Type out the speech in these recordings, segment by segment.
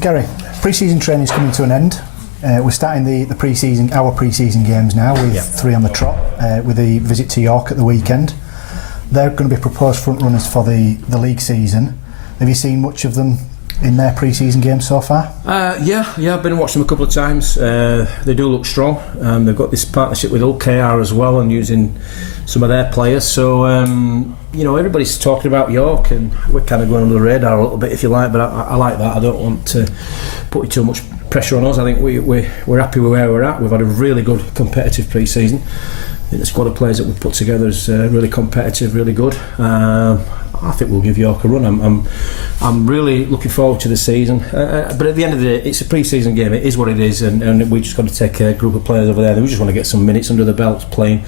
Gary, pre-season training is coming to an end. We're starting our pre-season games now with 3 on the trot, with a visit to York at the weekend. They're going to be proposed front runners for the league season. Have you seen much of them in their pre-season games so far? Yeah, I've been watching them a couple of times. They do look strong. They've got this partnership with OKR as well, and using some of their players. So everybody's talking about York, and we're kind of going under the radar a little bit, if you like. But I like that. I don't want to put too much pressure on us. I think we're happy with where we're at. We've had a really good competitive pre-season. I think the squad of players that we've put together is really competitive, really good. I think we'll give York a run. I'm really looking forward to the season. But at the end of the day, it's a pre-season game. It is what it is, and we just got to take a group of players over there. And we just want to get some minutes under the belt playing.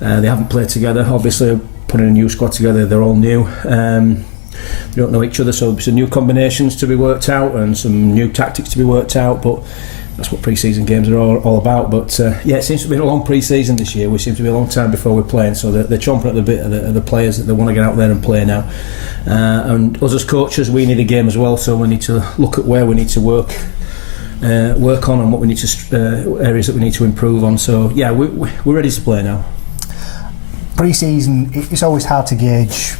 They haven't played together. Obviously, putting a new squad together, they're all new. They don't know each other, so some new combinations to be worked out and some new tactics to be worked out. But that's what pre-season games are all about. But it seems to be a long pre-season this year. We seem to be a long time before we're playing, so they're chomping at the bit of the players that they want to get out there and play now. And us as coaches, we need a game as well, so we need to look at where we need to work on and what we need to areas that we need to improve on. So we're ready to play now. Pre-season, it's always hard to gauge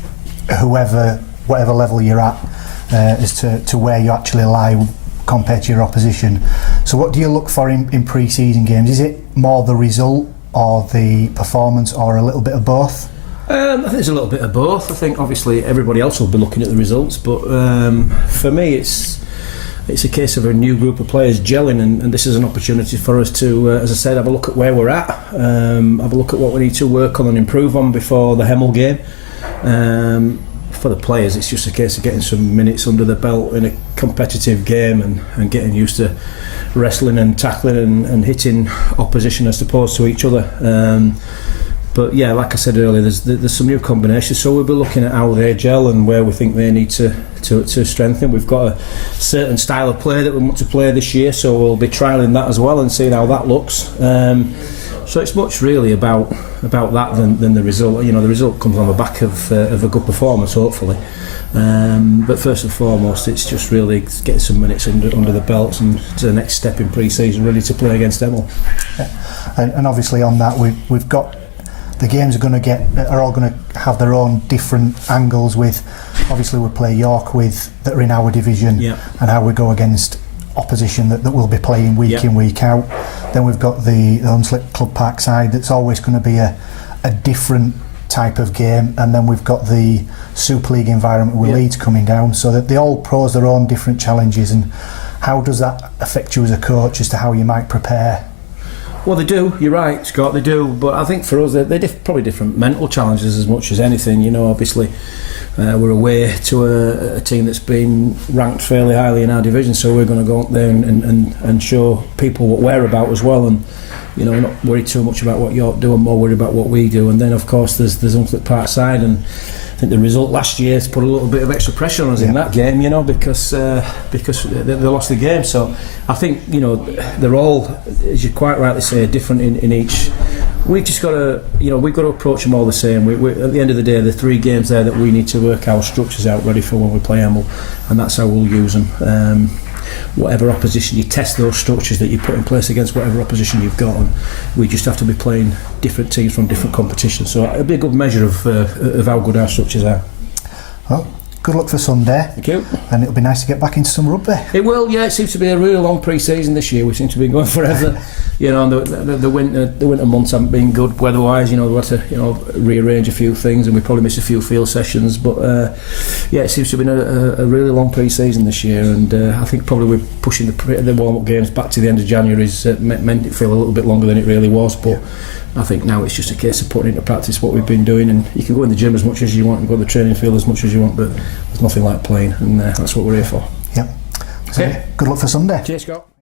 whatever level you're at as to where you actually lie compared to your opposition. So what do you look for in pre-season games? Is it more the result or the performance, or a little bit of both? I think it's a little bit of both. I think obviously everybody else will be looking at the results, but for me it's a case of a new group of players gelling, and this is an opportunity for us to, as I said, have a look at where we're at, have a look at what we need to work on and improve on before the Hemel game. For the players, it's just a case of getting some minutes under the belt in a competitive game and getting used to wrestling and tackling and hitting opposition as opposed to each other. But like I said earlier, there's some new combinations, so we'll be looking at how they gel and where we think they need to strengthen. We've got a certain style of play that we want to play this year, so we'll be trialling that as well and seeing how that looks. So it's much really about that than the result. The result comes on the back of a good performance, hopefully. But first and foremost, it's just really getting some minutes under the belts and to the next step in pre-season, ready to play against Hemel. And obviously on that, we've got the games are all going to have their own different angles. With obviously we play York that are in our division, and how we go against opposition that will be playing week in, week out. Then we've got the Hunslet Club Park side that's always going to be a different type of game, and then we've got the Super League environment with Leeds coming down, so that they all pose their own different challenges. And how does that affect you as a coach as to how you might prepare? Well, they do, you're right, Scott, they do, but I think for us they're probably different mental challenges as much as anything. Obviously we're away to a team that's been ranked fairly highly in our division, so we're going to go up there and show people what we're about as well, and we're not worried too much about what York do, and more worried about what we do. And then of course there's Hunslet Park side, and I think the result last year has put a little bit of extra pressure on us in that game, because they lost the game. So I think they're all, as you quite rightly say, different in each. We've just got to, we've got to approach them all the same. We at the end of the day, the 3 games there that we need to work our structures out ready for when we play Hemel, and that's how we'll use them. Whatever opposition you test, those structures that you put in place against whatever opposition you've got, and we just have to be playing different teams from different competitions. So it'll be a good measure of how good our structures are. Well, good luck for Sunday. Thank you. And it'll be nice to get back into some rugby. It will, it seems to be a really long pre-season this year. We seem to be going forever. The winter months haven't been good weather-wise. We had to rearrange a few things, and we probably missed a few field sessions. But it seems to have been a really long pre-season this year, and I think probably we're pushing the warm-up games back to the end of January has meant it feel a little bit longer than it really was. But I think now it's just a case of putting into practice what we've been doing, and you can go in the gym as much as you want and go to the training field as much as you want, but there's nothing like playing, and that's what we're here for. Yep. So good luck for Sunday. Cheers, Scott.